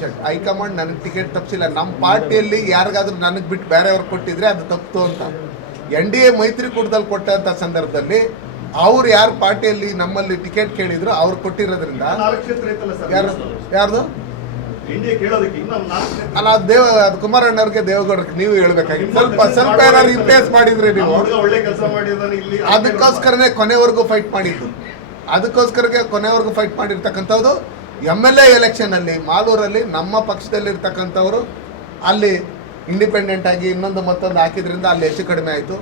ನಿಮಿಷ ಹೈಕಮಾಂಡ್ ನನಗೆ ಟಿಕೆಟ್ ತಪ್ಪಿಸಿಲ್ಲ ನಮ್ಮ ಪಾರ್ಟಿಯಲ್ಲಿ ಯಾರಿಗಾದ್ರೂ ನನಗೆ ಬಿಟ್ಟು ಬೇರೆಯವ್ರು ಕೊಟ್ಟಿದ್ರೆ ಅದು ತಪ್ಪು ಅಂತ. ಎನ್ ಡಿ ಎ ಮೈತ್ರಿಕೂಟದಲ್ಲಿ ಕೊಟ್ಟಂಥ ಸಂದರ್ಭದಲ್ಲಿ ಅವ್ರು ಯಾರು ಪಾರ್ಟಿಯಲ್ಲಿ ನಮ್ಮಲ್ಲಿ ಟಿಕೆಟ್ ಕೇಳಿದ್ರು ಅವ್ರು ಕೊಟ್ಟಿರೋದ್ರಿಂದ ಯಾರು? ಯಾರ್ದು? ಅಲ್ಲ ದೇವ ಅದು ಕುಮಾರಣ್ಣವ್ರಿಗೆ ದೇವೇಗೌಡರಿಗೆ ನೀವು ಹೇಳ್ಬೇಕಾಗಿತ್ತು. ಸ್ವಲ್ಪ ಸ್ವಲ್ಪ ಏನಾದ್ರು ರಿಪ್ಲೇಸ್ ಮಾಡಿದ್ರೆ ನೀವು. ಅದಕ್ಕೋಸ್ಕರನೇ ಕೊನೆವರೆಗೂ ಫೈಟ್ ಮಾಡಿದ್ದು. ಅದಕ್ಕೋಸ್ಕರಕ್ಕೆ ಕೊನೆವರೆಗೂ ಫೈಟ್ ಮಾಡಿರ್ತಕ್ಕಂಥದ್ದು ಎಂ ಎಲ್ ಎ ಎಲೆಕ್ಷನಲ್ಲಿ ಮಾಲೂರಲ್ಲಿ ನಮ್ಮ ಪಕ್ಷದಲ್ಲಿರ್ತಕ್ಕಂಥವರು ಅಲ್ಲಿ ಇಂಡಿಪೆಂಡೆಂಟ್ ಆಗಿ ಇನ್ನೊಂದು ಮತ್ತೊಂದು ಹಾಕಿದ್ರಿಂದ ಅಲ್ಲಿ ಹೆಚ್ಚು ಕಡಿಮೆ ಆಯಿತು.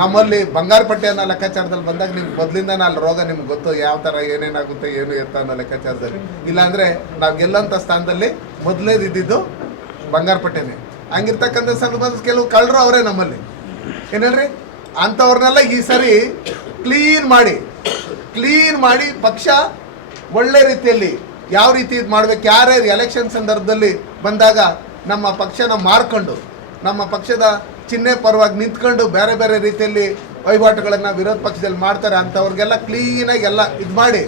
ನಮ್ಮಲ್ಲಿ ಬಂಗಾರಪಟ್ಟೆ ಅನ್ನೋ ಲೆಕ್ಕಾಚಾರದಲ್ಲಿ ಬಂದಾಗ ನಿಮ್ಗೆ ಮೊದಲಿಂದನೇ ಅಲ್ಲಿ ರೋಗ ನಿಮ್ಗೆ ಗೊತ್ತು ಯಾವ ಥರ ಏನೇನಾಗುತ್ತೆ, ಏನು ಎತ್ತ ಅನ್ನೋ ಲೆಕ್ಕಾಚಾರದಲ್ಲಿ. ಇಲ್ಲಾಂದರೆ ನಾವು ಗೆಲ್ಲಂಥ ಸ್ಥಾನದಲ್ಲಿ ಮೊದಲೇದು ಇದ್ದಿದ್ದು ಬಂಗಾರಪಟ್ಟೆನೇ. ಹಂಗಿರ್ತಕ್ಕಂಥ ಸಂದರ್ಭದಲ್ಲಿ ಕೆಲವು ಕಳ್ಳರು ಅವರೇ ನಮ್ಮಲ್ಲಿ. ಏನು ಹೇಳ್ರಿ? ಅಂಥವ್ರನ್ನೆಲ್ಲ ಈ ಸರಿ ಕ್ಲೀನ್ ಮಾಡಿ ಕ್ಲೀನ್ ಮಾಡಿ ಪಕ್ಷ ಒಳ್ಳೆ ರೀತಿಯಲ್ಲಿ ಯಾವ ರೀತಿ ಇದು ಮಾಡ್ಬೇಕು? ಯಾರ್ಯಾರು ಎಲೆಕ್ಷನ್ ಸಂದರ್ಭದಲ್ಲಿ ಬಂದಾಗ ನಮ್ಮ ಪಕ್ಷನ ಮಾರ್ಕೊಂಡು, ನಮ್ಮ ಪಕ್ಷದ ಚಿಹ್ನೆ ಪರವಾಗಿ ನಿಂತ್ಕೊಂಡು ಬೇರೆ ಬೇರೆ ರೀತಿಯಲ್ಲಿ ವಹಿವಾಟುಗಳನ್ನು ವಿರೋಧ ಪಕ್ಷದಲ್ಲಿ ಮಾಡ್ತಾರೆ ಅಂಥವ್ರಿಗೆಲ್ಲ ಕ್ಲೀನಾಗಿ ಎಲ್ಲ ಇದು ಮಾಡಿ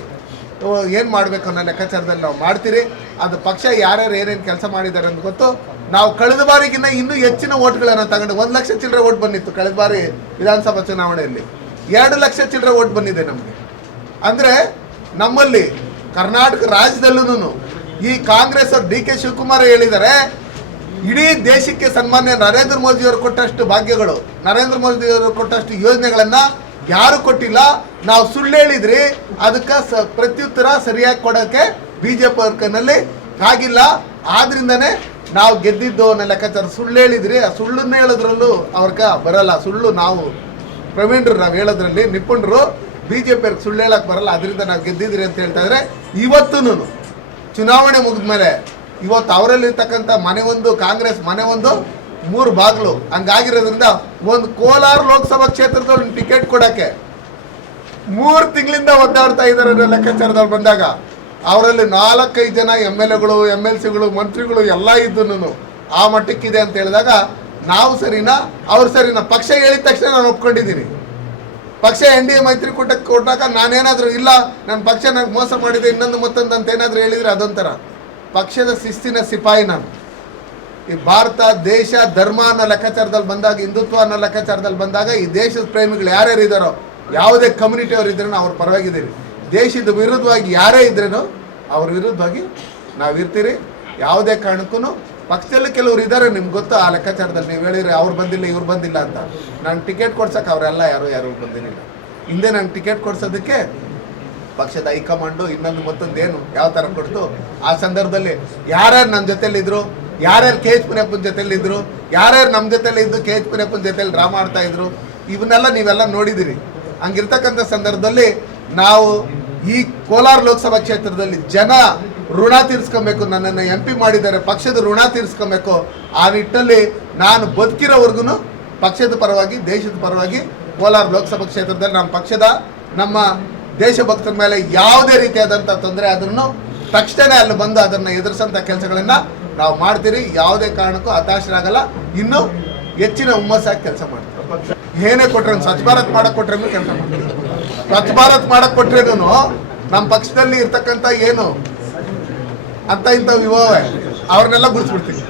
ಏನು ಮಾಡಬೇಕು ಅನ್ನೋ ಲೆಕ್ಕಾಚಾರದಲ್ಲಿ ನಾವು ಮಾಡ್ತೀರಿ. ಅದು ಪಕ್ಷ ಯಾರ್ಯಾರು ಏನೇನು ಕೆಲಸ ಮಾಡಿದ್ದಾರೆ ಅಂತ ಗೊತ್ತು. ನಾವು ಕಳೆದ ಬಾರಿಗಿನ್ನ ಇನ್ನೂ ಹೆಚ್ಚಿನ ಓಟ್ಗಳನ್ನು ತಗೊಂಡು ಒಂದು ಲಕ್ಷ ಚಿಲ್ಲರೆ ಓಟ್ ಬಂದಿತ್ತು ಕಳೆದ ಬಾರಿ ವಿಧಾನಸಭಾ ಚುನಾವಣೆಯಲ್ಲಿ. ಎರಡು ಲಕ್ಷ ಚಿಲ್ಲರೆ ಓಟ್ ಬಂದಿದೆ ನಮಗೆ. ಅಂದರೆ ನಮ್ಮಲ್ಲಿ ಕರ್ನಾಟಕ ರಾಜ್ಯದಲ್ಲೂ ಈ ಕಾಂಗ್ರೆಸ್ ಡಿ ಕೆ ಶಿವಕುಮಾರ್ ಹೇಳಿದ್ದಾರೆ ಇಡೀ ದೇಶಕ್ಕೆ ಸನ್ಮಾನ್ಯ ನರೇಂದ್ರ ಮೋದಿಯವರು ಕೊಟ್ಟಷ್ಟು ಭಾಗ್ಯಗಳು. ನರೇಂದ್ರ ಮೋದಿಯವರು ಕೊಟ್ಟಷ್ಟು ಯೋಜನೆಗಳನ್ನ ಯಾರು ಕೊಟ್ಟಿಲ್ಲ. ನಾವು ಸುಳ್ಳು ಹೇಳಿದ್ರಿ, ಅದಕ್ಕೆ ಸ ಪ್ರತ್ಯುತ್ತರ ಸರಿಯಾಗಿ ಕೊಡೋಕ್ಕೆ ಬಿ ಜೆ ಪಿ ಆಗಿಲ್ಲ. ಆದ್ರಿಂದನೇ ನಾವು ಗೆದ್ದಿದ್ದು ಅನ್ನೋ ಲೆಕ್ಕಾಚಾರ ಸುಳ್ಳು ಹೇಳಿದ್ರಿ. ಆ ಸುಳ್ಳನ್ನು ಹೇಳೋದ್ರಲ್ಲೂ ಅವ್ರಕ ಬರಲ್ಲ. ಸುಳ್ಳು ನಾವು ಪ್ರವೀಣರು ನಾವು ಹೇಳೋದ್ರಲ್ಲಿ ನಿಪುಣರು ಬಿ ಜೆ ಪಿ ಸುಳ್ಳು ಹೇಳಕ್ ಬರಲ್ಲ, ಅದರಿಂದ ನಾವು ಗೆದ್ದಿದ್ರಿ ಅಂತ ಹೇಳ್ತಾ ಇದ್ರೆ ಇವತ್ತೂ ಚುನಾವಣೆ ಮುಗಿದ ಮೇಲೆ ಇವತ್ತು ಅವರಲ್ಲಿರ್ತಕ್ಕಂಥ ಮನೆ ಒಂದು, ಕಾಂಗ್ರೆಸ್ ಮನೆ ಒಂದು, ಮೂರು ಬಾಗಿಲು ಹಂಗಾಗಿರೋದ್ರಿಂದ ಒಂದು ಕೋಲಾರ ಲೋಕಸಭಾ ಕ್ಷೇತ್ರದಲ್ಲಿ ಟಿಕೆಟ್ ಕೊಡಕ್ಕೆ ಮೂರು ತಿಂಗಳಿಂದ ಒದ್ದಾಡ್ತಾ ಇದ್ದಾರೆ ಅನ್ನೋ ಲೆಕ್ಕಾಚಾರದಲ್ಲಿ ಬಂದಾಗ ಅವರಲ್ಲಿ ನಾಲ್ಕೈದು ಜನ ಎಂ ಎಲ್ ಎಗಳು, ಎಂ ಎಲ್ ಸಿಗಳು, ಮಂತ್ರಿಗಳು ಎಲ್ಲ ಇದ್ದು ಆ ಮಟ್ಟಕ್ಕಿದೆ ಅಂತ ಹೇಳಿದಾಗ ನಾವು ಸರಿನಾ? ಅವ್ರು ಸರಿನಾ? ಪಕ್ಷ ಹೇಳಿದ ತಕ್ಷಣ ನಾನು ಒಪ್ಕೊಂಡಿದ್ದೀನಿ. ಪಕ್ಷ ಎನ್ ಡಿ ಎ ಮೈತ್ರಿಕೂಟಕ್ಕೆ ಕೊಟ್ಟಾಗ ನಾನೇನಾದರೂ ಇಲ್ಲ ನನ್ನ ಪಕ್ಷ ನನಗೆ ಮೋಸ ಮಾಡಿದೆ ಇನ್ನೊಂದು ಮತ್ತೊಂದು ಅಂತ ಏನಾದರೂ ಹೇಳಿದರೆ ಅದೊಂಥರ. ಪಕ್ಷದ ಶಿಸ್ತಿನ ಸಿಪಾಯಿ ನಾನು. ಈ ಭಾರತ, ದೇಶ, ಧರ್ಮ ಅನ್ನೋ ಲೆಕ್ಕಾಚಾರದಲ್ಲಿ ಬಂದಾಗ, ಹಿಂದುತ್ವ ಅನ್ನೋ ಲೆಕ್ಕಾಚಾರದಲ್ಲಿ ಬಂದಾಗ ಈ ದೇಶದ ಪ್ರೇಮಿಗಳು ಯಾರ್ಯಾರು ಇದ್ದಾರೋ ಯಾವುದೇ ಕಮ್ಯುನಿಟಿ ಅವ್ರು ಇದ್ರೂ ಅವ್ರ ಪರವಾಗಿದ್ದೀರಿ. ದೇಶದ ವಿರುದ್ಧವಾಗಿ ಯಾರೇ ಇದ್ರೇನು ಅವ್ರ ವಿರುದ್ಧವಾಗಿ ನಾವು ಇರ್ತೀರಿ ಯಾವುದೇ ಕಾರಣಕ್ಕೂ ಪಕ್ಷದಲ್ಲಿ ಕೆಲವರು ಇದ್ದಾರೆ ನಿಮ್ಗೆ ಗೊತ್ತು? ಆ ಲೆಕ್ಕಾಚಾರದಲ್ಲಿ ನೀವು ಹೇಳಿರಿ ಅವ್ರು ಬಂದಿಲ್ಲ, ಇವ್ರು ಬಂದಿಲ್ಲ ಅಂತ. ನಾನು ಟಿಕೆಟ್ ಕೊಡ್ಸಕ್ಕೆ ಅವರೆಲ್ಲ ಯಾರು ಯಾರು ಬಂದಿರಲಿಲ್ಲ. ಹಿಂದೆ ನಾನು ಟಿಕೆಟ್ ಕೊಡ್ಸೋದಕ್ಕೆ ಪಕ್ಷದ ಹೈಕಮಾಂಡು ಇನ್ನೊಂದು ಮತ್ತೊಂದು ಏನು, ಯಾವ ಥರ ಕೊಡ್ತು? ಆ ಸಂದರ್ಭದಲ್ಲಿ ಯಾರ್ಯಾರು ನನ್ನ ಜೊತೆಲಿದ್ರು ಯಾರ್ಯಾರು ಕೆ ಎಚ್ ಪುನಪ್ಪನ ಜೊತೆಲಿದ್ರು ಯಾರ್ಯಾರು ನಮ್ಮ ಜೊತೆಲಿ ಇದ್ದು ಕೆ ಎಚ್ ಪುನಪ್ಪನ ಜೊತೆಲಿ ಡ್ರಾಮಾ ಆಡ್ತಾ ಇದ್ರು? ಇವನ್ನೆಲ್ಲ ನೀವೆಲ್ಲ ನೋಡಿದಿರಿ. ಹಂಗಿರ್ತಕ್ಕಂಥ ಸಂದರ್ಭದಲ್ಲಿ ನಾವು ಈ ಕೋಲಾರ ಲೋಕಸಭಾ ಕ್ಷೇತ್ರದಲ್ಲಿ ಜನ ಋಣ ತೀರಿಸ್ಕೊಬೇಕು, ನನ್ನನ್ನು ಎಂ ಪಿ ಮಾಡಿದ್ದಾರೆ, ಪಕ್ಷದ ಋಣ ತೀರಿಸ್ಕೊಬೇಕು. ಆ ನಿಟ್ಟಿನಲ್ಲಿ ನಾನು ಬದುಕಿರೋವರೆಗೂ ಪಕ್ಷದ ಪರವಾಗಿ, ದೇಶದ ಪರವಾಗಿ, ಕೋಲಾರ ಲೋಕಸಭಾ ಕ್ಷೇತ್ರದಲ್ಲಿ ನಮ್ಮ ಪಕ್ಷದ, ನಮ್ಮ ದೇಶಭಕ್ತರ ಮೇಲೆ ಯಾವುದೇ ರೀತಿಯಾದಂಥ ತೊಂದರೆ ಅದನ್ನು ತಕ್ಷಣವೇ ಅಲ್ಲಿ ಬಂದು ಅದನ್ನು ಎದುರಿಸಂಥ ಕೆಲಸಗಳನ್ನು ನಾವು ಮಾಡ್ತೀರಿ. ಯಾವುದೇ ಕಾರಣಕ್ಕೂ ಹತಾಶರಾಗಲ್ಲ. ಇನ್ನೂ ಹೆಚ್ಚಿನ ಹುಮ್ಮಸ್ಸಾಗಿ ಕೆಲಸ ಮಾಡ್ತೀವಿ. ಏನೇ ಕೊಟ್ಟರೆ ಸ್ವಚ್ಛ ಭಾರತ್ ಮಾಡಕ್ಕೆ ಕೊಟ್ರೆ ಕೆಲಸ ಮಾಡ್ತೀವಿ. ಸ್ವಚ್ಛ ಭಾರತ್ ಮಾಡಕ್ ಕೊಟ್ರೇನು ನಮ್ಮ ಪಕ್ಷದಲ್ಲಿ ಇರ್ತಕ್ಕಂಥ ಏನು ಅಂತ ಇಂಥ ವಿವಾಹ ಅವ್ರನ್ನೆಲ್ಲ ಗುರುತಿಸ್ಬಿಡ್ತೀವಿ